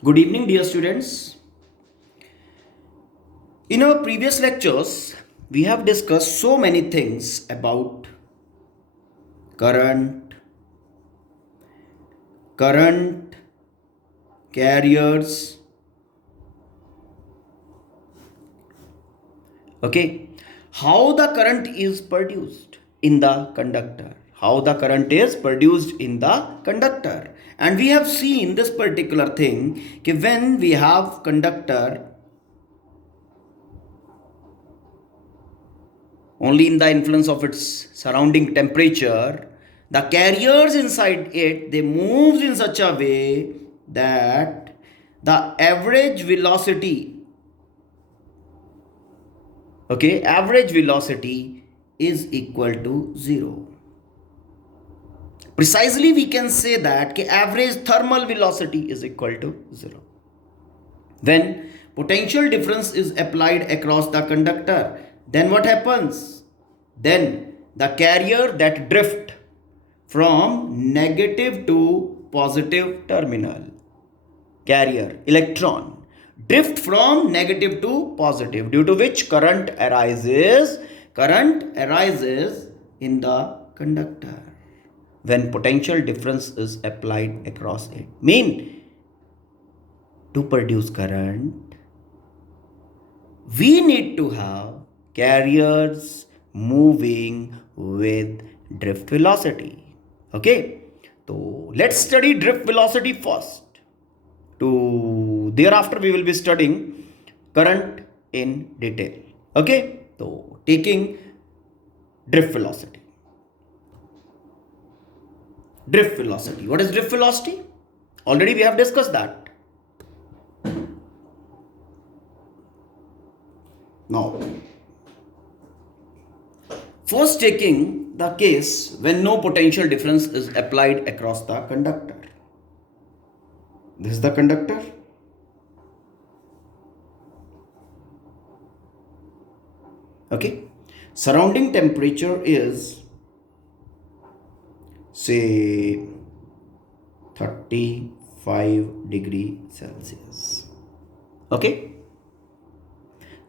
Good evening, dear students. In our previous lectures, we have discussed so many things about current, current, carriers, okay, how the current is produced in the conductor, how the current is produced in the conductor. And we have seen this particular thing कि when we have conductor only in the influence of its surrounding temperature, the carriers inside it, they moves in such a way that the average velocity, okay, average velocity is equal to 0. Precisely we can say that कि average thermal velocity is equal to 0 when potential difference is applied across the conductor. Then what happens? Then the carrier that drift from negative to positive terminal, carrier electron drift from negative to positive, due to which current arises in the conductor when potential difference is applied across it. Mean, to produce current, we need to have carriers moving with drift velocity. Okay, so let's study drift velocity first. To thereafter we will be studying current in detail. Okay, so taking drift velocity. Drift velocity. What is drift velocity? Already we have discussed that. Now, first taking the case when no potential difference is applied across the conductor. This is the conductor. Okay. Surrounding temperature is, say, 35 degree Celsius. Okay.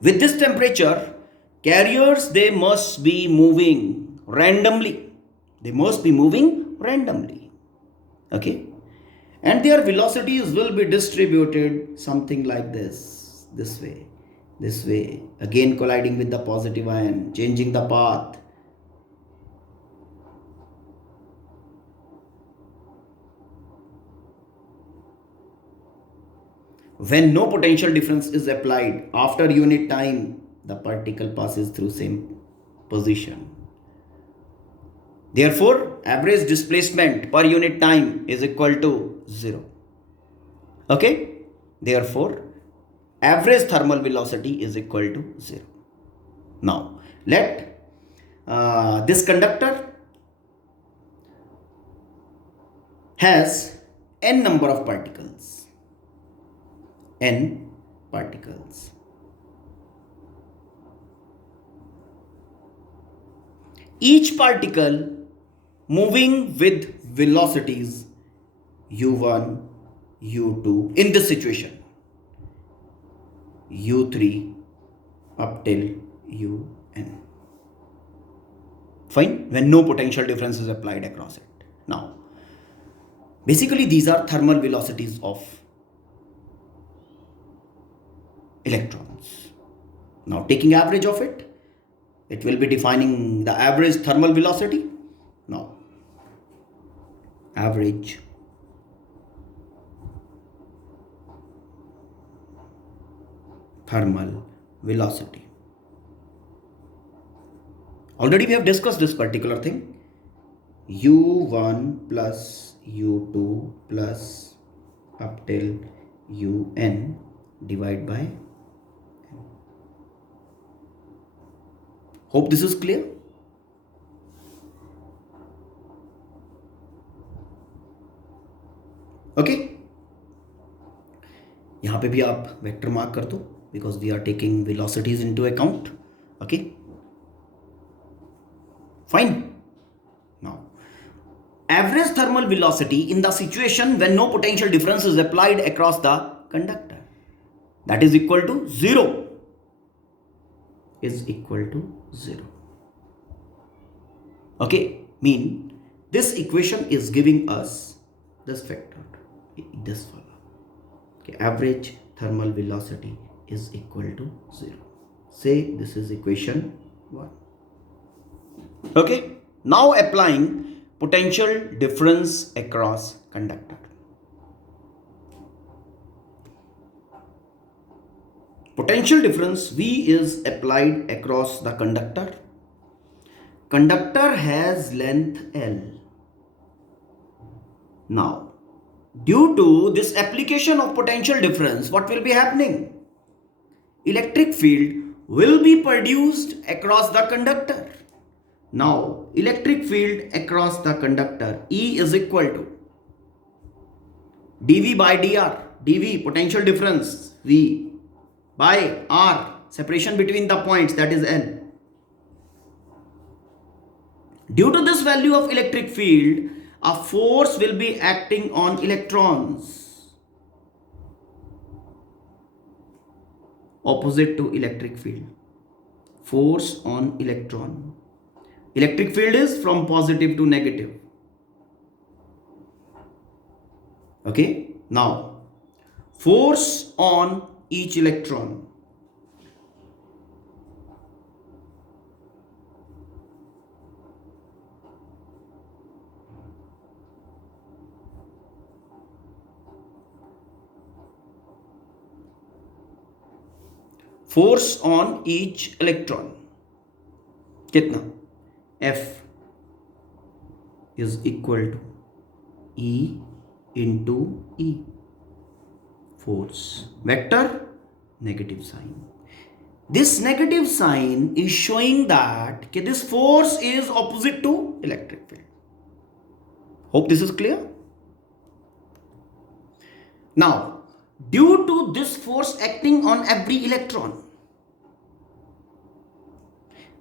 With this temperature, carriers, they must be moving randomly. They must be moving randomly. Okay. And their velocities will be distributed something like this way, again colliding with the positive ion, changing the path. When no potential difference is applied, after unit time, the particle passes through same position. Therefore, average displacement per unit time is equal to 0. Okay? Therefore, average thermal velocity is equal to 0. Now, let this conductor has n number of particles. N particles. Each particle moving with velocities u1, u2 in this situation, u3 up till un. Fine, when no potential difference is applied across it. Now, basically these are thermal velocities of electrons. Now, taking average of it, it will be defining the average thermal velocity. Now, average thermal velocity. Already we have discussed this particular thing. u1 plus u2 plus up till un divided by n. Hope this is clear. Okay, यहाँ पे भी आप vector mark कर दो because we are taking velocities into account. Okay, fine. Now, average thermal velocity in the situation when no potential difference is applied across the conductor. That is equal to 0. Is equal to 0. Okay, mean this equation is giving us this factor, this one. Okay, average thermal velocity is equal to 0. Say this is equation 1. Okay, now applying potential difference across conductor. Potential difference V is applied across the conductor. Conductor has length L. Now, due to this application of potential difference, what will be happening? Electric field will be produced across the conductor. Now, electric field across the conductor, E is equal to dV by dr. dV, potential difference, V, by R, separation between the points, that is L. Due to this value of electric field, a force will be acting on electrons opposite to electric field. Force on electron. Electric field is from positive to negative. Okay, now force on each electron. Force on each electron कितना? F is equal to E into E. Force vector, negative sign. This negative sign is showing that this force is opposite to electric field. Hope this is clear. Now, due to this force acting on every electron,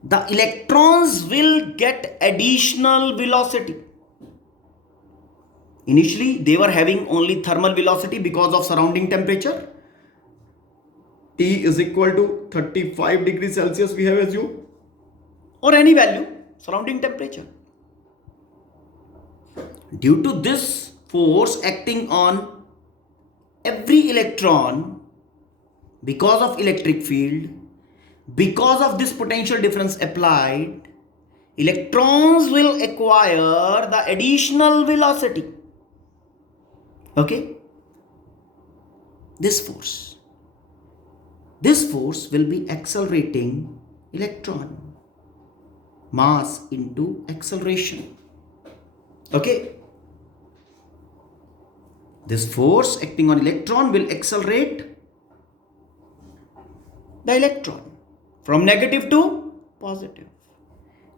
the electrons will get additional velocity. Initially, they were having only thermal velocity because of surrounding temperature. T is equal to 35 degrees Celsius, we have assumed, or any value, surrounding temperature. Due to this force acting on every electron, because of electric field, because of this potential difference applied, electrons will acquire the additional velocity. Okay? This force will be accelerating electron. Mass into acceleration. Okay? This force acting on electron will accelerate the electron from negative to positive,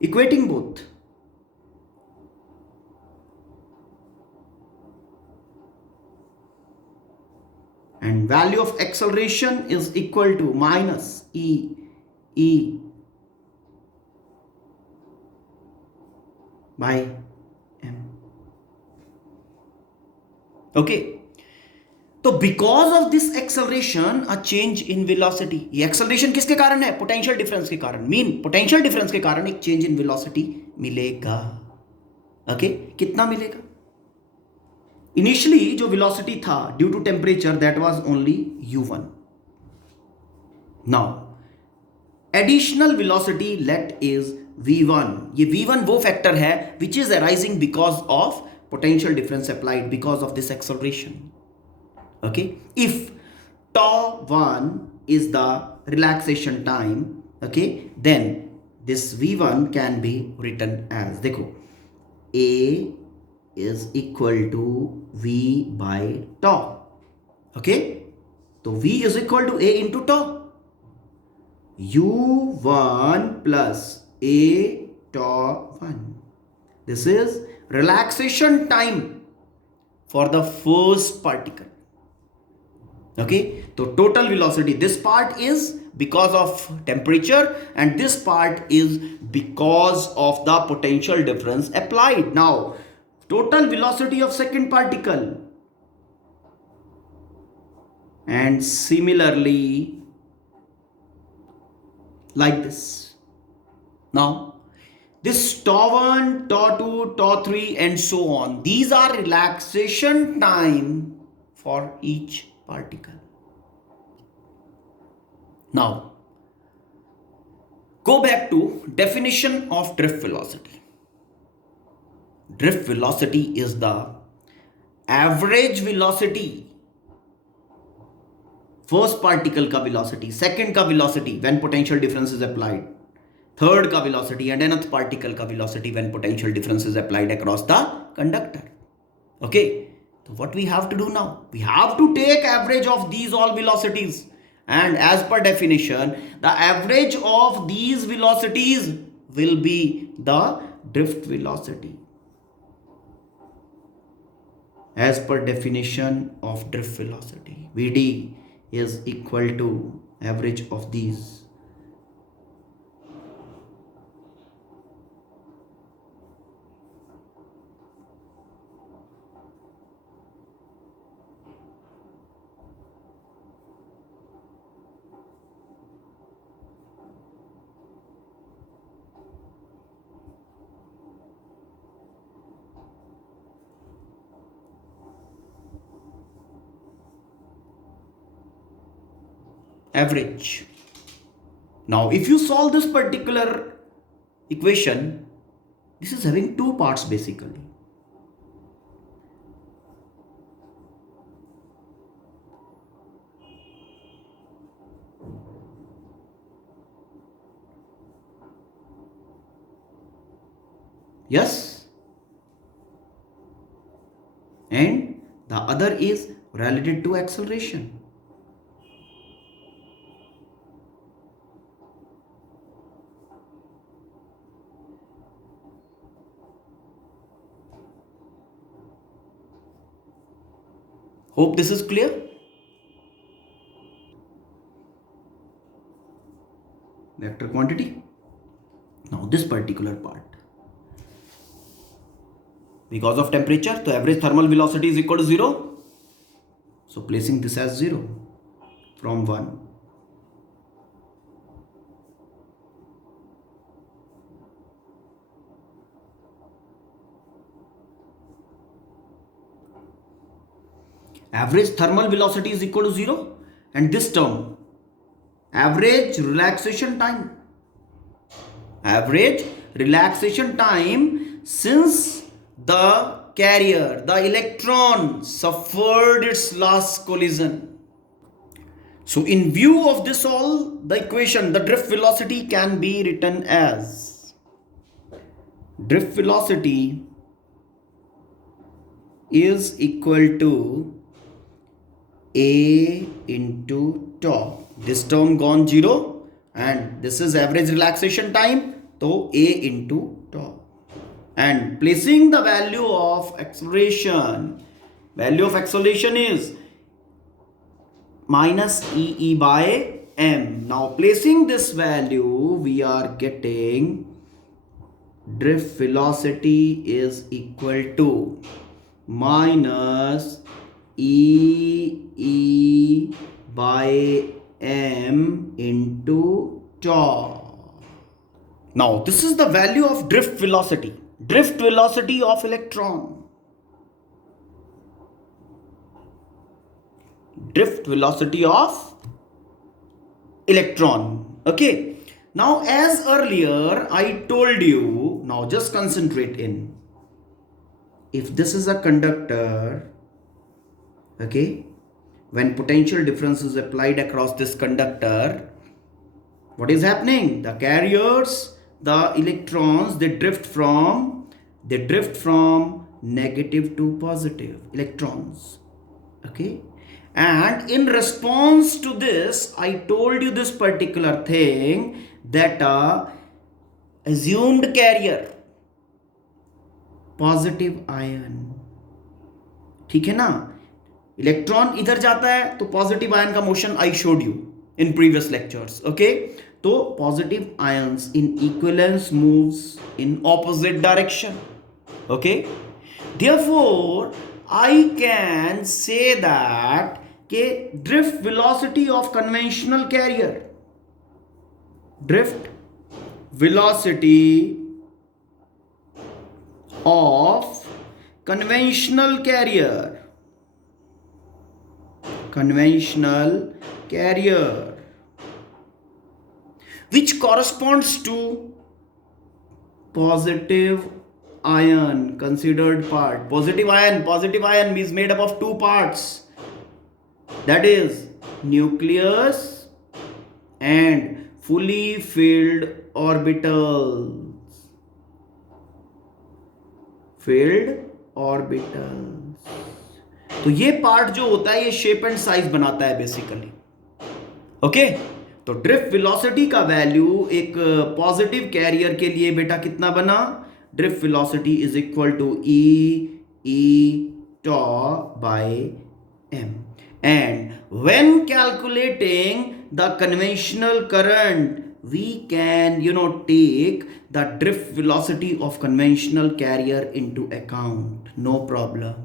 equating both. And value of acceleration is equal to minus E by M. Okay. तो because of this acceleration a change in velocity. ये acceleration किसके कारण है? Potential difference के कारण. Mean potential difference के कारण एक चेंज इन वेलोसिटी मिलेगा. ओके, कितना मिलेगा? इनिशियली जो वेलोसिटी था due to temperature that was only u1. Now additional velocity let is v1. ये v1 वो फैक्टर है which is arising because of potential difference applied because of this acceleration. Okay, if tau1 is the relaxation time, okay, then this v1 can be written as, देखो, a is equal to v by tau. Okay, तो v is equal to a into tau. u1 plus a tau1. This is relaxation time for the first particle. Okay, so total velocity, this part is because of temperature and this part is because of the potential difference applied. Now total velocity of second particle and similarly like this. Now this tau 1, tau 2, tau 3 and so on, these are relaxation time for each particle. Now go back to definition of drift velocity. Drift velocity is the average velocity, first particle का velocity, second का velocity when potential difference is applied, third का velocity and nth particle का velocity when potential difference is applied across the conductor. Okay, so what we have to do now? We have to take average of these all velocities, and as per definition, the average of these velocities will be the drift velocity. As per definition of drift velocity, Vd is equal to average of these. Average. Now if you solve this particular equation, this is having two parts basically. Yes, and the other is related to acceleration. Hope this is clear. Vector quantity. Now this particular part, because of temperature, the average thermal velocity is equal to 0. So placing this as 0 from 1. Average thermal velocity is equal to 0, and this term, average relaxation time. Average relaxation time since the carrier, the electron, suffered its last collision. So in view of this all, the equation, the drift velocity can be written as drift velocity is equal to A into tau. This term gone 0 and this is average relaxation time, so A into tau. And placing the value of acceleration is minus EE by m. Now placing this value, we are getting drift velocity is equal to minus E by m into tau. Now this is the value of drift velocity of electron. Drift velocity of electron. Okay. Now as earlier I told you, now just concentrate in. If this is a conductor, okay, when potential difference is applied across this conductor, what is happening? The carriers, the electrons, they drift from negative to positive electrons. Okay, and in response to this, I told you this particular thing, that assumed carrier positive ion, ठीक है ना, electron इधर जाता है तो positive ion का motion I showed you in previous lectures. Okay, तो positive ions in equivalence moves in opposite direction. Okay, therefore I can say that कि drift velocity of conventional carrier, drift velocity of conventional carrier which corresponds to positive ion considered part. Positive ion is made up of two parts, that is nucleus and fully filled orbitals. तो ये part जो होता है ये shape and size बनाता है basically. Okay, तो drift velocity का वैल्यू एक पॉजिटिव कैरियर के लिए बेटा कितना बना, drift velocity is equal to E tau by M. And when calculating the conventional current we can take the drift velocity of conventional carrier into account, no problem.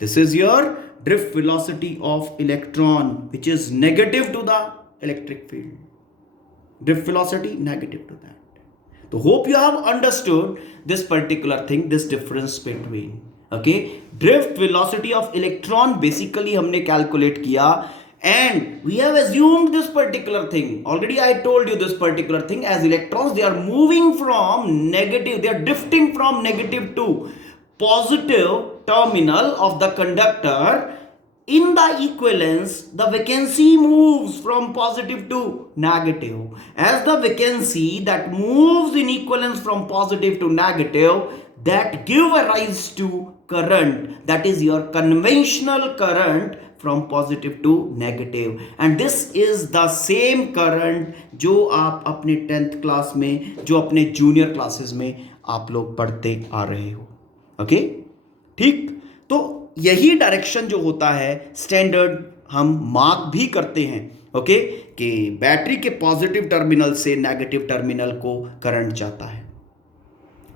This is your drift velocity of electron, which is negative to the electric field. Drift velocity negative to that. So hope you have understood this particular thing, this difference between, okay, drift velocity of electron basically हमने calculate किया, and we have assumed this particular thing. Already I told you this particular thing, as electrons they are moving from negative, they are drifting from negative to positive terminal of the conductor. In the equivalence, the vacancy moves from positive to negative. As the vacancy that moves in equivalence from positive to negative, that give a rise to current, that is your conventional current from positive to negative. And this is the same current जो आप अपने 10th class में, जो अपने junior classes में आप लोग पढ़ते आ रहे हो। ओके, ठीक, तो यही डायरेक्शन जो होता है स्टैंडर्ड हम मार्क भी करते हैं। ओके, कि बैटरी के पॉजिटिव टर्मिनल से नेगेटिव टर्मिनल को करंट जाता है,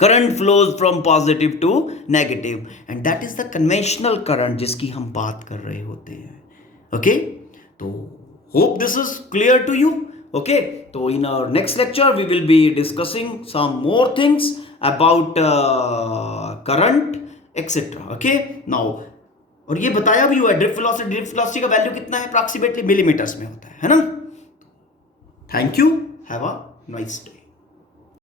current flows from positive to negative, and that is the conventional current जिसकी हम बात कर रहे होते हैं। ओके, तो hope this is clear to you. Okay, तो in our next lecture we will be discussing some more things about current etcetera. Okay, now, और ये बताया भी हुआ है ड्रिफ्ट वेलोसिटी का वैल्यू कितना है, अप्रॉक्सीमेटली मिलीमीटर्स में होता है ना। Thank you, have a nice day.